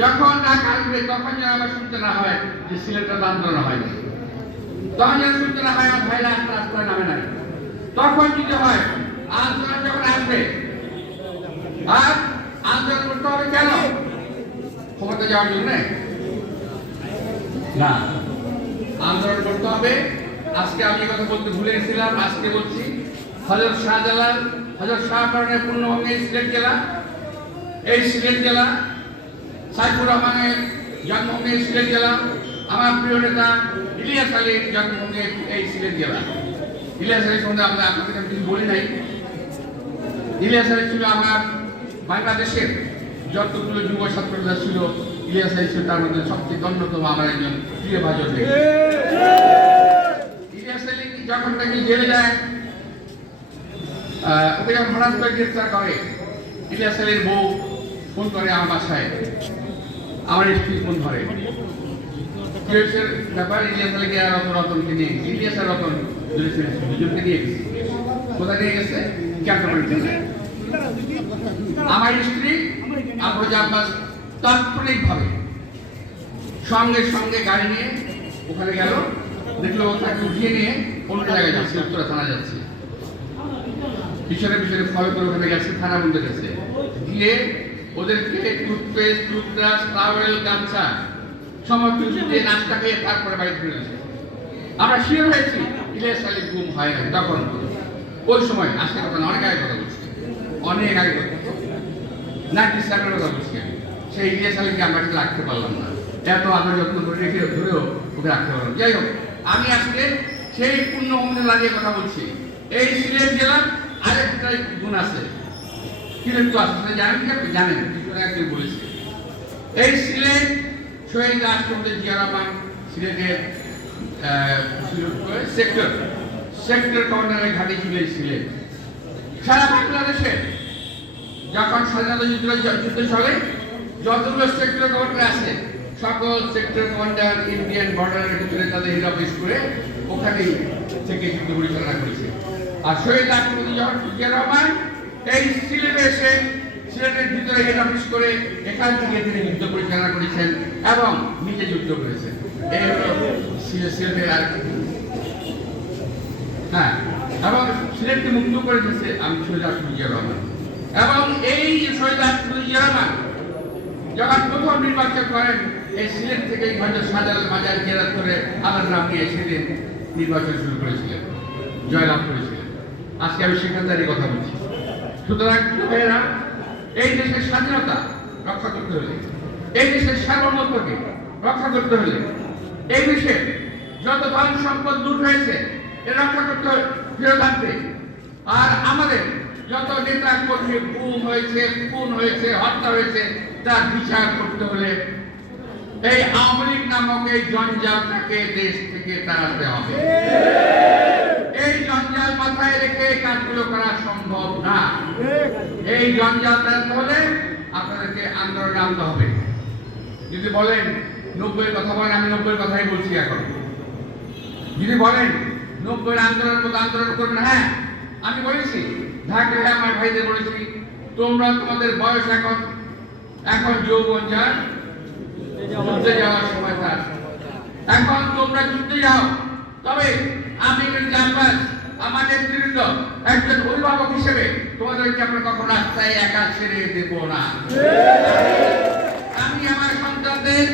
যখন ডাক আসবে তখন যেন আবার শুনতে না হয় যে সিলেটের আন্দোলন হয়নি, তখন যেন শুনতে না হয় ভাইরা রাস্তায় নামে নাই। তখন যদি হয় আন্দোলন যখন আসবে, আর আন্দোলন করতে হবে কেন? ক্ষমতা যাওয়ার জন্য না, আন্দোলন করতে হবে। আজকে আমি কথা বলতে ভুলে গেছিলাম, আজকে বলছি হযরত শাহজালাল, হযরত শাহপরানের পূর্ণভূমি সিলেট জেলা। এই সিলেট জেলা সাইফুর রহমানের জন্মভূমি সিলেট জেলা। আমার প্রিয় নেতা ইলিয়াস আলীর জন্মভূমি এই সিলেট জেলা। ইলিয়াস আলীর সঙ্গে আমরা আপনাদের কিছু বলি নাই। ইলিয়াস আলী ছিল আমার বাংলাদেশের যতগুলো যুব ছাত্ররা ছিল, ইলিয়াস আলী ছিল তার মধ্যে সবচেয়ে অন্যতম আমার একজন প্রিয় ভাজন। ইলিয়াস আলী যখন নাকি জেলে যায়, ওকে যখন হঠাৎ করে গ্রেফতার করে, ইলিয়াস আলীর বউ ফোন করে আমার বাসায়, আমার স্ত্রী ফোন ধরে, ব্যাপার ইলিয়াস আলীকে আর রতনকে নিয়ে গেছে। ইলিয়াস আর রতন দুজনকে নিয়ে গেছে। কোথায় নিয়ে গেছে? ক্যান্টনমেন্টে। আমার স্ত্রী আফরোজা আব্বাস তাৎক্ষণিকভাবে সঙ্গে সঙ্গে গাড়ি নিয়ে ওখানে গেল, দেখলো তাকে উঠিয়ে নিয়ে অন্য জায়গায় যাচ্ছে, উত্তরা থানা যাচ্ছে। পিছনে পিছনে ফলো করে ওখানে গেছে, থানা বন্ধে গেছে, গিয়ে ওদেরকে টুথপেস্ট, টুথব্রাশ, টাওয়েল, গামছা সমস্ত কিছু দিয়ে নাস্তা খেয়ে তারপরে বাড়ি ফিরে এসেছে। আমরা শিওর হয়েছি ইলিয়াস আলী গুম হয় না তখন, ওই সময়। আজকে কথা না, অনেক আগে কথা বলছি, অনেক আগে কথা, 97 কথা বলছি। সেই ইলিয়াস আলীকে আমরা কিন্তু রাখতে পারলাম না, এত আমরা যত্ন করে রেখে ধরেও ওকে রাখতে পারলাম। যাই হোক, আমি আজকে সেই পূর্ণভূমিতে লাগিয়ে কথা বলছি। এই সিলেট জেলার আরেকটা গুণ আছে, সিলেট তো আসলে জানেন কি? আপনি জানেন, কিছু একদিন বলেছি। এই সিলেট শহীদ রাষ্ট্রপতি জিয়া রহমান সিলেটের সেক্টর কমান্ডারের ঘাঁটি ছিল এই সিলেট। সারা বাংলাদেশে যখন স্বাধীনতা যুদ্ধ চলে, যতগুলো সেক্টর কমান্ডার আছে, সকল সেক্টর কমান্ডার ইন্ডিয়ান বর্ডারের ভিতরে তাদের হেড অফিস করে ওখানেই থেকে যুদ্ধ পরিচালনা করেছে। আর শহীদ রাষ্ট্রপতি যখন জিয়া রহমান এই সিলেটে এসে সিলেটের ভিতরে হেড অফিস করে এখান থেকে তিনি যুদ্ধ পরিচালনা করেছেন এবং নিজে যুদ্ধ করেছেন। এই হলো সিলেটের আর হ্যাঁ, এবং সিলেটকে মুক্ত করে দিয়েছে আমি শহীদ রাষ্ট্রপতি জিয়া রহমান। এবং এই শহীদ রাষ্ট্রপতি জিয়া রহমান যখন প্রথম নির্বাচন করেন, এই সিলেট থেকে শাহজালাল বাজার জেরাত করে আমার নাম নিয়ে সেদিন নির্বাচন শুরু করেছিলেন, জয়লাভ করেছিলেন। আজকে আমি সেখান থেকে কথা বলছি। সুতরাং ভাইয়েরা, এই দেশের স্বাধীনতা রক্ষা করতে হলে, এই দেশের সার্বভৌমত্বকে রক্ষা করতে হলে, এই দেশের যত ধন সম্পদ লুট হয়েছে এ রক্ষা করতে হবে, ফেরত আনতে। আর আমাদের যত নেতা কর্মী গুম হয়েছে, খুন হয়েছে, হত্যা হয়েছে, তার বিচার করতে হলে এই আওয়ামী লীগ নামক এই জঞ্জালটাকে দেশ থেকে তাড়াতে হবে। এই জঞ্জাল মাথায় রেখে কাজগুলো করা সম্ভব না। এই জঞ্জাল তাড়াতে হলে আপনাদেরকে আন্দোলন নামতে হবে। যদি বলেন 90-এর কথা বলেন, আমি 90-এর কথাই বলছি এখন। যদি বলেন 90-এর আন্দোলনের মতো আন্দোলন করবেন, হ্যাঁ আমি বলেছি, ঢাকায় আমার ভাইদের বলেছি, তোমরা তোমাদের বয়স এখন যৌবন যান, যুদ্ধে যাওয়ার সময় তার, এখন তোমরা যুদ্ধে যাও। তবে আমি জানবাস আমার নেতৃত্ব একজন অভিভাবক হিসেবে তোমাদেরকে আমরা কখন রাস্তায় একা ছেড়ে দেব না। আমি আমার সন্তানদের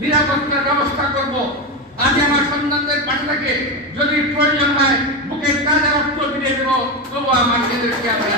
নিরাপত্তার ব্যবস্থা করব। আমি আমার সন্তানদের পাশে থেকে যদি প্রয়োজন হয় বুকের তাজা রক্ত দিয়ে দেবো, তবু আমার নিজেদেরকে আমি